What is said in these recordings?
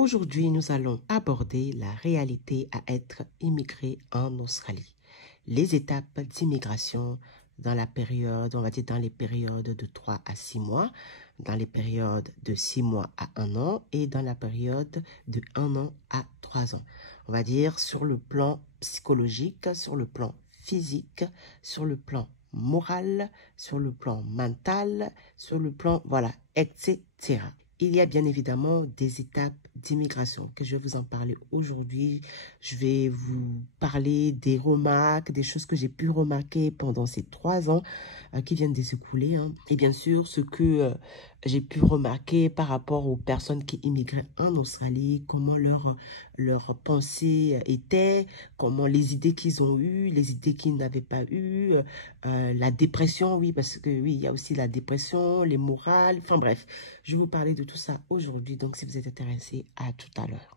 Aujourd'hui, nous allons aborder la réalité à être immigré en Australie. Les étapes d'immigration dans la période, on va dire dans les périodes de 3 à 6 mois, dans les périodes de 6 mois à 1 an et dans la période de 1 an à 3 ans. On va dire sur le plan psychologique, sur le plan physique, sur le plan moral, sur le plan mental, sur le plan, voilà, etc. Il y a bien évidemment des étapes d'immigration que je vais vous en parler aujourd'hui. Je vais vous parler des remarques, des choses que j'ai pu remarquer pendant ces 3 ans qui viennent de s'écouler. Et bien sûr, ce que j'ai pu remarquer par rapport aux personnes qui immigraient en Australie, comment leur pensée était, comment les idées qu'ils ont eues, les idées qu'ils n'avaient pas eues, la dépression, oui, parce que oui, il y a aussi la dépression, les morales, enfin bref, je vais vous parler de tout ça aujourd'hui, donc si vous êtes intéressé, à tout à l'heure.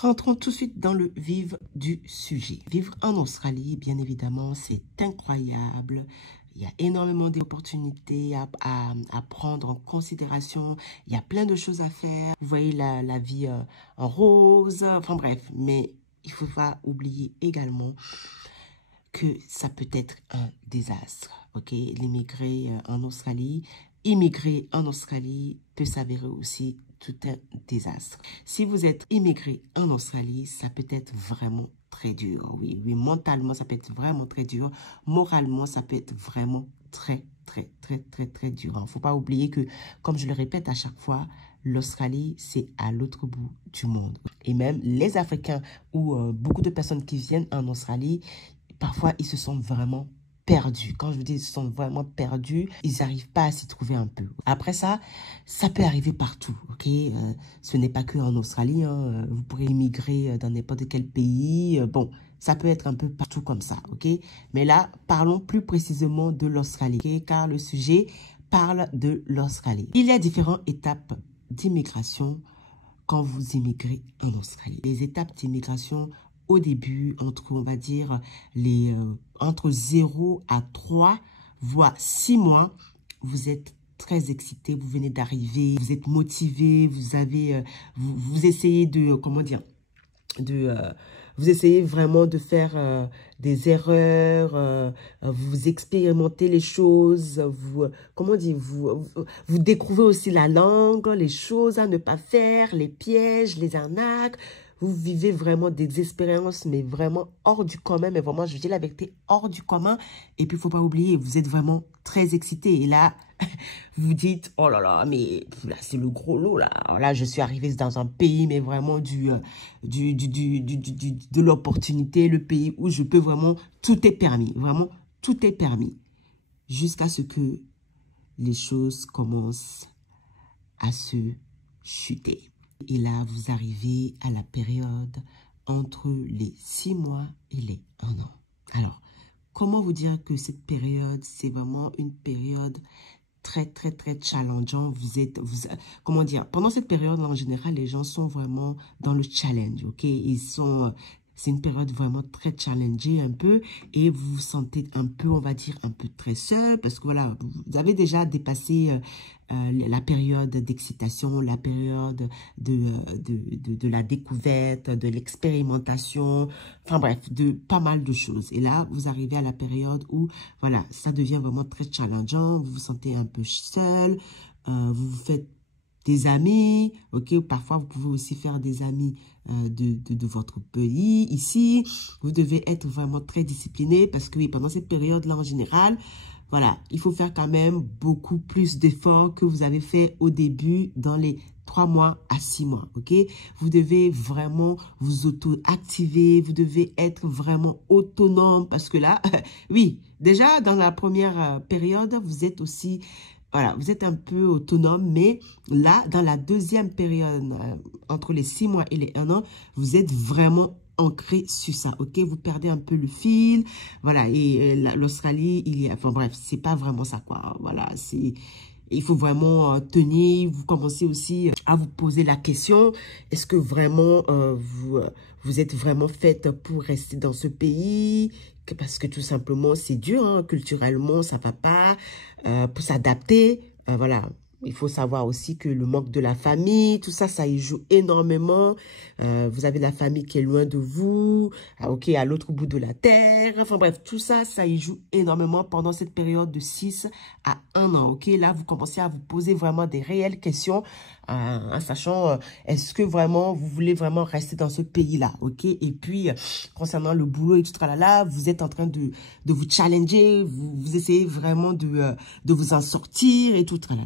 Rentrons tout de suite dans le vif du sujet. Vivre en Australie, bien évidemment, c'est incroyable. Il y a énormément d'opportunités à prendre en considération. Il y a plein de choses à faire. Vous voyez la vie en rose. Enfin bref, mais il ne faut pas oublier également que ça peut être un désastre. Ok, l'immigrer en Australie, immigrer en Australie peut s'avérer aussi tout un désastre. Si vous êtes immigré en Australie, ça peut être vraiment très dur. Oui, mentalement, ça peut être vraiment très dur. Moralement, ça peut être vraiment très dur. Il ne faut pas oublier que, comme je le répète à chaque fois, l'Australie, c'est à l'autre bout du monde. Et même les Africains ou beaucoup de personnes qui viennent en Australie, parfois, ils se sentent vraiment perdus. Quand je vous dis ils se sentent vraiment perdus, ils n'arrivent pas à s'y trouver un peu. Après ça, ça peut arriver partout, ok? Ce n'est pas que en Australie, hein. Vous pourrez immigrer dans n'importe quel pays. Bon, ça peut être un peu partout comme ça, ok? Mais là, parlons plus précisément de l'Australie, okay? Car le sujet parle de l'Australie. Il y a différentes étapes d'immigration quand vous immigrez en Australie. Les étapes d'immigration au début, entre, on va dire, entre 0 à 3, voire 6 mois, vous êtes très excité, vous venez d'arriver, vous êtes motivé, vous avez, vous essayez de, comment dire, vous essayez vraiment de faire des erreurs, vous expérimentez les choses, comment dire, vous découvrez aussi la langue, les choses à ne pas faire, les pièges, les arnaques. Vous vivez vraiment des expériences, mais vraiment hors du commun. Mais vraiment, je dis la vérité, hors du commun. Et puis, il ne faut pas oublier, vous êtes vraiment très excité. Et là, vous dites, oh là là, mais là, c'est le gros lot, là. Alors là, je suis arrivée dans un pays, mais vraiment de l'opportunité, le pays où je peux vraiment, tout est permis. Vraiment, tout est permis. Jusqu'à ce que les choses commencent à se chuter. Et là, vous arrivez à la période entre les 6 mois et les 1 an. Alors, comment vous dire que cette période, c'est vraiment une période très challengeante. Comment dire, pendant cette période, en général, les gens sont vraiment dans le challenge, ok? C'est une période vraiment très challengée un peu et vous vous sentez un peu, on va dire, un peu très seul parce que voilà, vous avez déjà dépassé la période d'excitation, la période de la découverte, de l'expérimentation, enfin bref, de pas mal de choses. Et là, vous arrivez à la période où, voilà, ça devient vraiment très challengeant, vous vous sentez un peu seul, vous vous faites des amis, ok, parfois vous pouvez aussi faire des amis de votre pays, ici, vous devez être vraiment très discipliné parce que oui, pendant cette période-là en général, voilà, il faut faire quand même beaucoup plus d'efforts que vous avez fait au début dans les 3 mois à 6 mois, ok? Vous devez vraiment vous auto-activer, vous devez être vraiment autonome parce que là, oui, déjà dans la première période, vous êtes aussi... Voilà, vous êtes un peu autonome, mais là, dans la deuxième période, entre les 6 mois et les 1 an, vous êtes vraiment ancré sur ça, ok? Vous perdez un peu le fil, voilà, et l'Australie, enfin bref, c'est pas vraiment ça, quoi, voilà, il faut vraiment tenir, vous commencez aussi à vous poser la question, est-ce que vraiment vous êtes vraiment faite pour rester dans ce pays? Parce que tout simplement, c'est dur, hein, culturellement, ça va pas, pour s'adapter, voilà. Il faut savoir aussi que le manque de la famille, tout ça, ça y joue énormément. Vous avez la famille qui est loin de vous, ok, à l'autre bout de la terre. Enfin bref, tout ça, ça y joue énormément pendant cette période de 6 à 1 an, ok. Là, vous commencez à vous poser vraiment des réelles questions, en sachant, est-ce que vraiment, vous voulez vraiment rester dans ce pays-là, ok. Et puis, concernant le boulot et tout ça, là, vous êtes en train de vous challenger, vous essayez vraiment de vous en sortir et tout ça, là.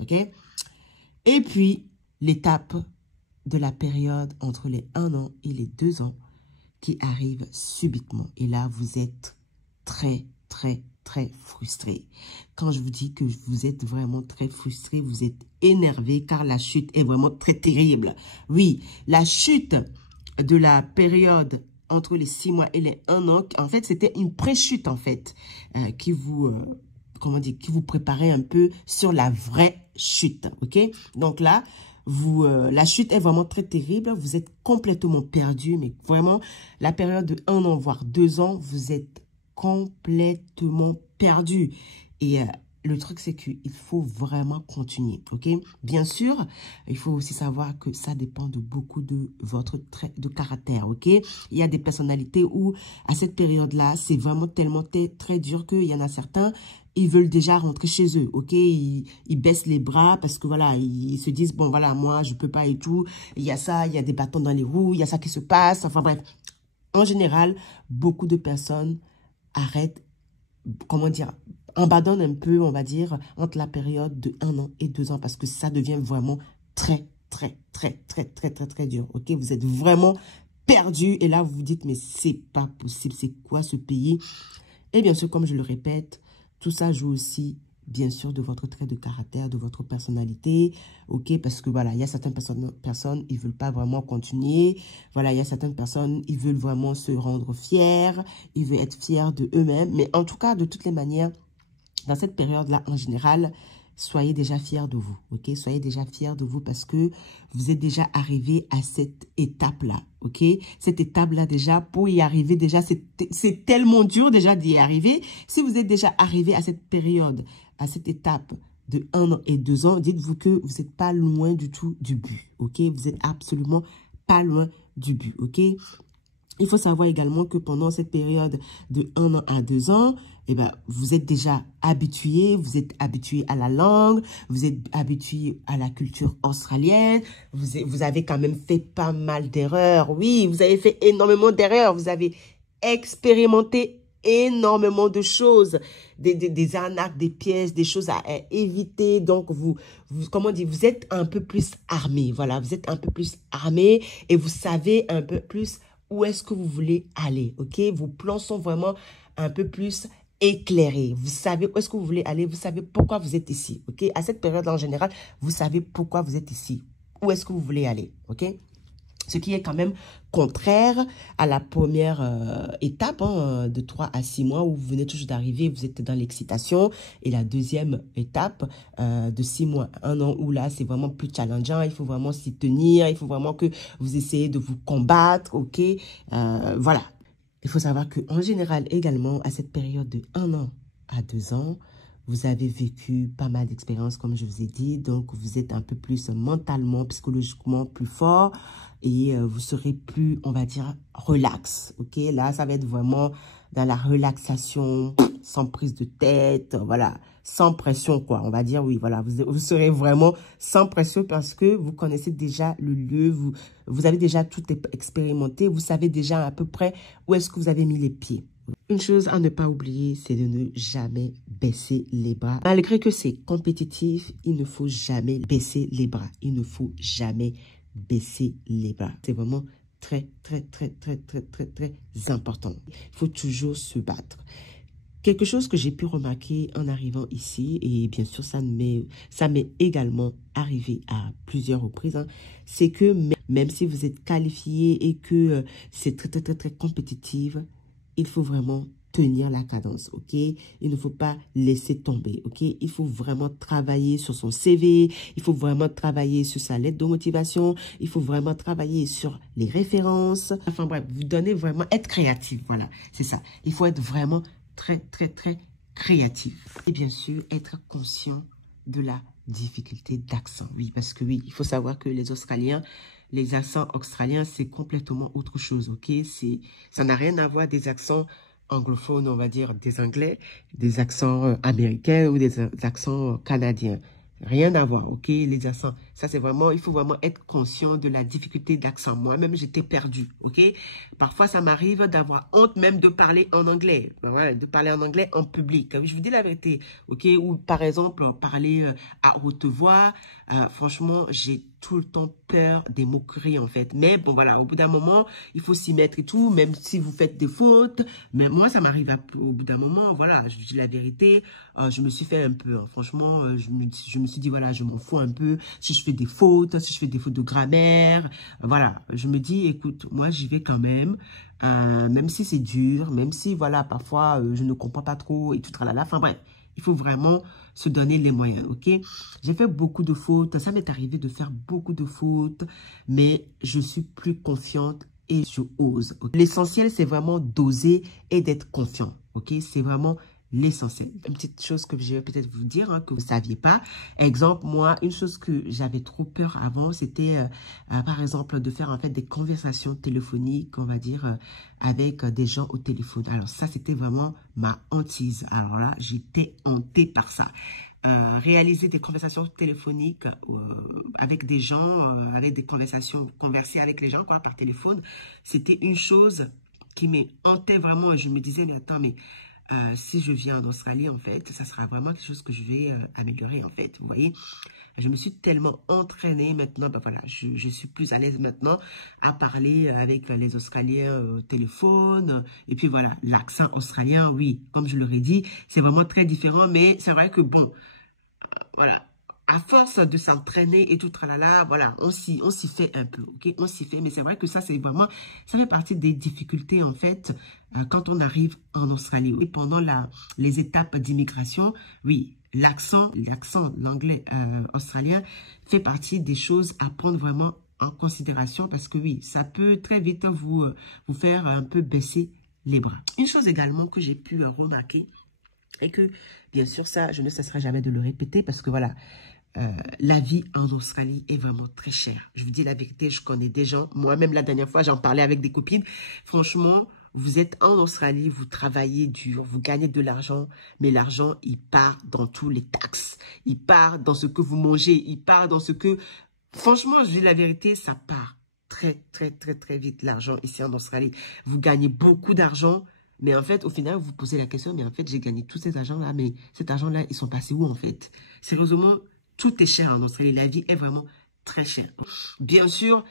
OK? Et puis, l'étape de la période entre les 1 an et les 2 ans qui arrive subitement. Et là, vous êtes très, très, très frustré. Quand je vous dis que vous êtes vraiment très frustré, vous êtes énervé car la chute est vraiment très terrible. Oui, la chute de la période entre les 6 mois et les 1 an, en fait, c'était une pré-chute, en fait, qui vous... comment dire, qui vous préparait un peu sur la vraie chute, ok? Donc là, la chute est vraiment très terrible, vous êtes complètement perdu, mais vraiment, la période de 1 an, voire 2 ans, vous êtes complètement perdu. Et le truc, c'est qu'il faut vraiment continuer, ok? Bien sûr, il faut aussi savoir que ça dépend de beaucoup de votre trait de caractère, ok? Il y a des personnalités où, à cette période-là, c'est vraiment tellement très dur qu'il y en a certains, ils veulent déjà rentrer chez eux, ok? Ils baissent les bras parce que voilà, ils se disent, bon voilà, moi, je peux pas et tout. Il y a ça, il y a des bâtons dans les roues, il y a ça qui se passe. Enfin bref, en général, beaucoup de personnes arrêtent, comment dire, abandonnent un peu, on va dire, entre la période de 1 an et 2 ans parce que ça devient vraiment très, très, très, très, très, très, très dur, ok? Vous êtes vraiment perdu et là, vous vous dites, mais c'est pas possible, c'est quoi ce pays? Et bien sûr, comme je le répète, tout ça joue aussi, bien sûr, de votre trait de caractère, de votre personnalité, ok? Parce que voilà, il y a certaines personnes, ils veulent pas vraiment continuer. Voilà, il y a certaines personnes, ils veulent vraiment se rendre fiers, ils veulent être fiers de eux-mêmes. Mais en tout cas, de toutes les manières, dans cette période-là, en général, soyez déjà fiers de vous, ok? Soyez déjà fiers de vous parce que vous êtes déjà arrivé à cette étape-là, ok? Cette étape-là, déjà, pour y arriver, déjà, c'est tellement dur déjà d'y arriver. Si vous êtes déjà arrivé à cette période, à cette étape de 1 an et 2 ans, dites-vous que vous n'êtes pas loin du tout du but, ok? Vous êtes absolument pas loin du but, ok? Il faut savoir également que pendant cette période de 1 an à 2 ans, eh ben, vous êtes déjà habitué, vous êtes habitué à la langue, vous êtes habitué à la culture australienne, vous avez quand même fait pas mal d'erreurs. Oui, vous avez fait énormément d'erreurs, vous avez expérimenté énormément de choses, des arnaques, des pièges, des choses à éviter. Donc, comment dire, vous êtes un peu plus armé. Voilà, vous êtes un peu plus armé et vous savez un peu plus où est-ce que vous voulez aller, ok? Vos plans sont vraiment un peu plus éclairés. Vous savez où est-ce que vous voulez aller, vous savez pourquoi vous êtes ici, ok? À cette période-là, en général, vous savez pourquoi vous êtes ici. Où est-ce que vous voulez aller, ok? Ce qui est quand même contraire à la première étape, hein, de 3 à 6 mois où vous venez toujours d'arriver, vous êtes dans l'excitation. Et la deuxième étape de 6 mois, 1 an, où là, c'est vraiment plus challengeant. Il faut vraiment s'y tenir. Il faut vraiment que vous essayez de vous combattre, ok? Voilà. Il faut savoir qu'en général, également, à cette période de 1 an à 2 ans, vous avez vécu pas mal d'expériences, comme je vous ai dit. Donc, vous êtes un peu plus mentalement, psychologiquement plus fort. Et vous serez plus, on va dire, relax. Ok, là, ça va être vraiment dans la relaxation, sans prise de tête, voilà, sans pression, quoi. On va dire, oui, voilà, vous serez vraiment sans pression parce que vous connaissez déjà le lieu, vous avez déjà tout expérimenté, vous savez déjà à peu près où est-ce que vous avez mis les pieds. Une chose à ne pas oublier, c'est de ne jamais baisser les bras. Malgré que c'est compétitif, il ne faut jamais baisser les bras. Il ne faut jamais baisser les bras. C'est vraiment très, très, très, très, très, très, très important. Il faut toujours se battre. Quelque chose que j'ai pu remarquer en arrivant ici, et bien sûr, ça m'est également arrivé à plusieurs reprises, hein, c'est que même si vous êtes qualifié et que c'est très, très, très, très compétitif, il faut vraiment tenir la cadence, ok? Il ne faut pas laisser tomber, ok? Il faut vraiment travailler sur son CV, il faut vraiment travailler sur sa lettre de motivation, il faut vraiment travailler sur les références. Enfin bref, vous donnez vraiment, être créatif, voilà, c'est ça. Il faut être vraiment très, très, très créatif. Et bien sûr, être conscient de la difficulté d'accent, oui, parce que oui, il faut savoir que les Australiens, les accents australiens, c'est complètement autre chose, ok? Ça n'a rien à voir des accents anglophones, on va dire, des anglais, des accents américains ou des accents canadiens. Rien à voir, ok? Les accents, ça c'est vraiment, il faut vraiment être conscient de la difficulté d'accent. Moi-même, j'étais perdue, ok? Parfois, ça m'arrive d'avoir honte même de parler en anglais, ouais, de parler en anglais en public. Je vous dis la vérité, ok? Ou par exemple, parler à haute voix. Franchement, j'ai tout le temps peur des moqueries en fait. Mais bon voilà, au bout d'un moment, il faut s'y mettre et tout, même si vous faites des fautes. Mais moi, ça m'arrive au bout d'un moment, voilà, je dis la vérité, je me suis fait un peu, hein. Franchement, je me suis dit, voilà, je m'en fous un peu si je fais des fautes, si je fais des fautes de grammaire. Voilà, je me dis, écoute, moi, j'y vais quand même si c'est dur, même si, voilà, parfois, je ne comprends pas trop et tout, tralala. Enfin bref, il faut vraiment se donner les moyens, ok? J'ai fait beaucoup de fautes, ça m'est arrivé de faire beaucoup de fautes, mais je suis plus confiante et je ose. Okay? L'essentiel, c'est vraiment d'oser et d'être confiant, ok? C'est vraiment l'essentiel. Une petite chose que je vais peut-être vous dire, hein, que vous ne saviez pas. Exemple, moi, une chose que j'avais trop peur avant, c'était, par exemple, de faire en fait des conversations téléphoniques, on va dire, avec des gens au téléphone. Alors ça, c'était vraiment ma hantise. Alors là, j'étais hantée par ça. Réaliser des conversations téléphoniques avec des gens, avec des conversations, converser avec les gens quoi, par téléphone, c'était une chose qui m'est hantée vraiment. Et je me disais, mais attends, mais si je viens en Australie, en fait, ça sera vraiment quelque chose que je vais améliorer, en fait. Vous voyez, je me suis tellement entraînée maintenant, ben voilà, je suis plus à l'aise maintenant à parler avec les Australiens au téléphone. Et puis voilà, l'accent australien, oui, comme je l'aurais dit, c'est vraiment très différent, mais c'est vrai que bon, voilà. À force de s'entraîner et tout, tralala, voilà, on s'y fait un peu, ok? On s'y fait, mais c'est vrai que ça, c'est vraiment, ça fait partie des difficultés, en fait, quand on arrive en Australie. Et pendant les étapes d'immigration, oui, l'anglais australien fait partie des choses à prendre vraiment en considération parce que oui, ça peut très vite vous faire un peu baisser les bras. Une chose également que j'ai pu remarquer, et que, bien sûr, ça, je ne cesserai jamais de le répéter parce que, voilà, la vie en Australie est vraiment très chère. Je vous dis la vérité, je connais des gens. Moi-même, la dernière fois, j'en parlais avec des copines. Franchement, vous êtes en Australie, vous travaillez dur, vous gagnez de l'argent, mais l'argent, il part dans tous les taxes. Il part dans ce que vous mangez, il part dans ce que... Franchement, je dis la vérité, ça part très, très, très, très vite, l'argent ici en Australie. Vous gagnez beaucoup d'argent, mais en fait, au final, vous vous posez la question, mais en fait, j'ai gagné tous ces argents-là, mais cet argent-là, ils sont passés où en fait? Sérieusement, tout est cher en Australie. La vie est vraiment très chère. Bien sûr,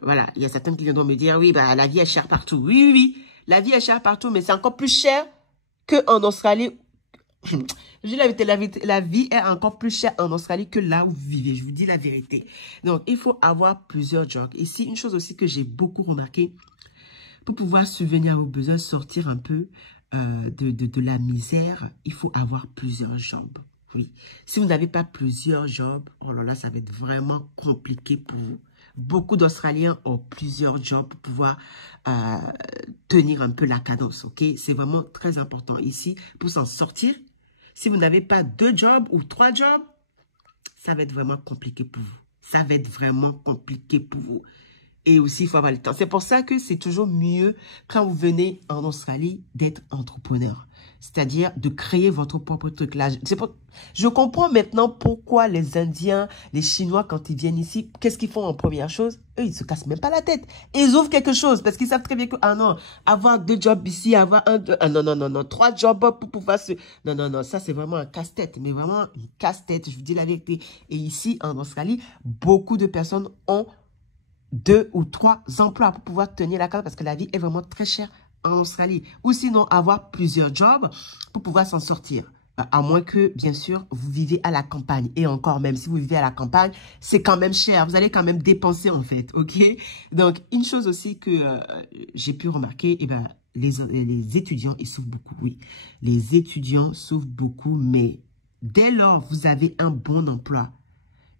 voilà, il y a certains qui viendront me dire, oui, bah, la vie est chère partout. Oui, oui, oui, la vie est chère partout, mais c'est encore plus cher qu'en Australie. Je dis la vérité, la vie est encore plus chère en Australie que là où vous vivez. Je vous dis la vérité. Donc, il faut avoir plusieurs jobs. Ici, une chose aussi que j'ai beaucoup remarqué, pour pouvoir subvenir à vos besoins, sortir un peu de la misère, il faut avoir plusieurs jobs. Oui. Si vous n'avez pas plusieurs jobs, oh là là, ça va être vraiment compliqué pour vous. Beaucoup d'Australiens ont plusieurs jobs pour pouvoir tenir un peu la cadence, ok? C'est vraiment très important ici pour s'en sortir. Si vous n'avez pas 2 jobs ou 3 jobs, ça va être vraiment compliqué pour vous. Ça va être vraiment compliqué pour vous. Et aussi, il faut avoir le temps. C'est pour ça que c'est toujours mieux, quand vous venez en Australie, d'être entrepreneur. C'est-à-dire de créer votre propre truc. Là, je comprends maintenant pourquoi les Indiens, les Chinois, quand ils viennent ici, qu'est-ce qu'ils font en première chose? Eux, ils se cassent même pas la tête. Ils ouvrent quelque chose parce qu'ils savent très bien que, ah non, avoir 2 jobs ici, avoir non, non, non, non, 3 jobs pour pouvoir se... Non, non, non, ça c'est vraiment un casse-tête, mais vraiment un casse-tête, je vous dis la vérité. Et ici, en Australie, beaucoup de personnes ont 2 ou 3 emplois pour pouvoir tenir la cadence parce que la vie est vraiment très chère en Australie. Ou sinon, avoir plusieurs jobs pour pouvoir s'en sortir. À moins que, bien sûr, vous vivez à la campagne. Et encore, même si vous vivez à la campagne, c'est quand même cher. Vous allez quand même dépenser, en fait, ok? Donc, une chose aussi que j'ai pu remarquer, eh ben, les étudiants, ils souffrent beaucoup, oui. Les étudiants souffrent beaucoup, mais dès lors vous avez un bon emploi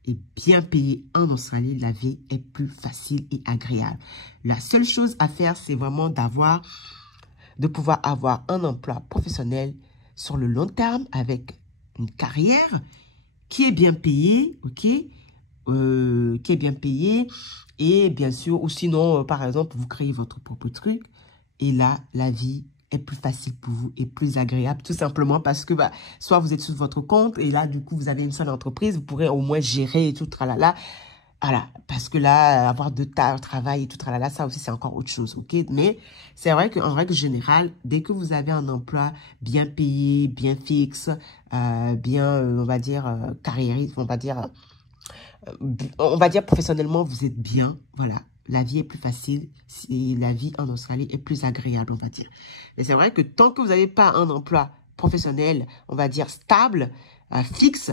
et bien payé en Australie, la vie est plus facile et agréable. La seule chose à faire, c'est vraiment de pouvoir avoir un emploi professionnel sur le long terme avec une carrière qui est bien payée, ok? Qui est bien payée et bien sûr, ou sinon, par exemple, vous créez votre propre truc et là, la vie est plus facile pour vous et plus agréable, tout simplement parce que soit vous êtes sur votre compte et là, du coup, vous avez une seule entreprise, vous pourrez au moins gérer et tout, tralala. Voilà, parce que là, avoir de travail et tout, tralala, ça aussi, c'est encore autre chose, ok? Mais c'est vrai qu'en règle générale, dès que vous avez un emploi bien payé, bien fixe, bien, on va dire, carriériste, on va dire professionnellement, vous êtes bien, voilà. La vie est plus facile et la vie en Australie est plus agréable, on va dire. Mais c'est vrai que tant que vous n'avez pas un emploi professionnel, on va dire stable, fixe,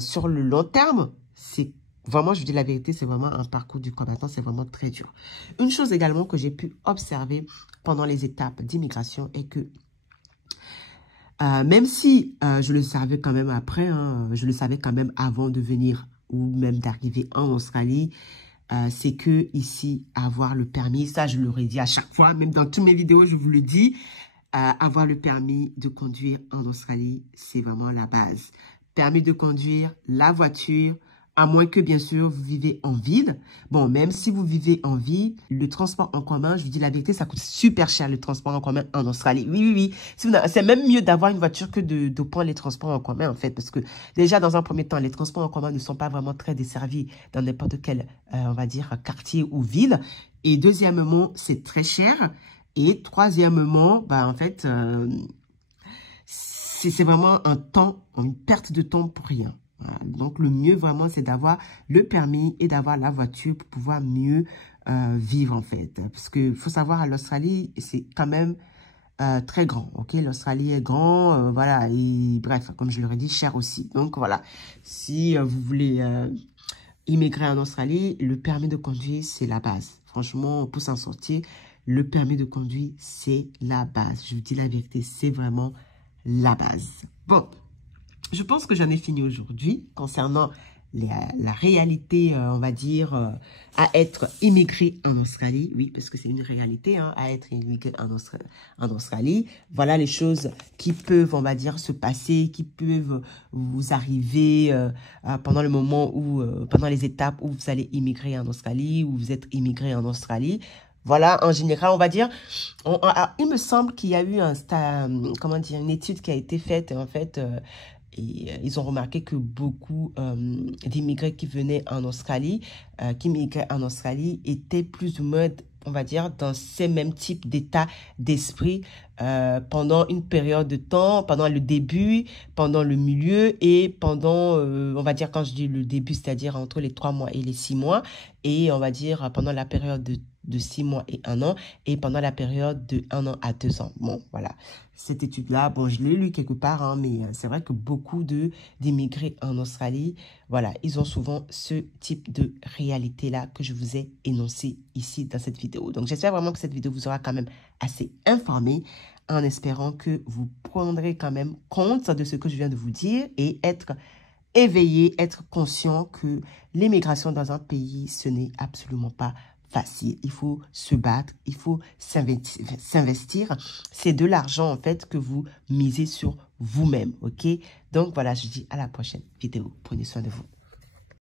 sur le long terme, c'est vraiment, je vous dis la vérité, c'est vraiment un parcours du combattant, c'est vraiment très dur. Une chose également que j'ai pu observer pendant les étapes d'immigration est que même si je le savais quand même après, hein, je le savais quand même avant de venir ou même d'arriver en Australie, c'est que ici, avoir le permis, ça je l'aurais dit à chaque fois, même dans toutes mes vidéos, je vous le dis, avoir le permis de conduire en Australie, c'est vraiment la base. Permis de conduire, la voiture, à moins que, bien sûr, vous vivez en ville. Bon, même si vous vivez en ville, le transport en commun, je vous dis la vérité, ça coûte super cher, le transport en commun en Australie. Oui, oui, oui. C'est même mieux d'avoir une voiture que de prendre les transports en commun, en fait. Parce que déjà, dans un premier temps, les transports en commun ne sont pas vraiment très desservis dans n'importe quel, on va dire, quartier ou ville. Et deuxièmement, c'est très cher. Et troisièmement, en fait, c'est vraiment une perte de temps pour rien. Voilà. Donc, le mieux vraiment, c'est d'avoir le permis et d'avoir la voiture pour pouvoir mieux vivre, en fait. Parce qu'il faut savoir, à l'Australie, c'est quand même très grand, ok? L'Australie est grand, voilà, et bref, comme je l'aurais dit, cher aussi. Donc, voilà, si vous voulez immigrer en Australie, le permis de conduire, c'est la base. Franchement, pour s'en sortir, le permis de conduire, c'est la base. Je vous dis la vérité, c'est vraiment la base. Bon, je pense que j'en ai fini aujourd'hui concernant la réalité, on va dire, à être immigré en Australie. Oui, parce que c'est une réalité, hein, à être immigré en Australie. Voilà les choses qui peuvent, on va dire, se passer, qui peuvent vous arriver pendant le moment où, pendant les étapes où vous allez immigrer en Australie, où vous êtes immigré en Australie. Voilà, en général, on va dire, il me semble qu'il y a eu comment dire, une étude qui a été faite, en fait, et ils ont remarqué que beaucoup d'immigrés qui venaient en Australie, qui migraient en Australie, étaient plus ou moins, on va dire, dans ces mêmes types d'état d'esprit pendant une période de temps, pendant le début, pendant le milieu et pendant, on va dire, quand je dis le début, c'est-à-dire entre les 3 mois et les 6 mois, et on va dire pendant la période de 6 mois et 1 an, et pendant la période de 1 an à 2 ans. Bon, voilà. Cette étude-là, bon, je l'ai lu quelque part, hein, mais c'est vrai que beaucoup d'immigrés en Australie, voilà, ils ont souvent ce type de réalité-là que je vous ai énoncé ici dans cette vidéo. Donc, j'espère vraiment que cette vidéo vous aura quand même assez informé, en espérant que vous prendrez quand même compte de ce que je viens de vous dire et être éveillé, être conscient que l'immigration dans un pays, ce n'est absolument pas facile. Il faut se battre, il faut s'investir. C'est de l'argent, en fait, que vous misez sur vous-même, ok? Donc, voilà, je dis à la prochaine vidéo. Prenez soin de vous.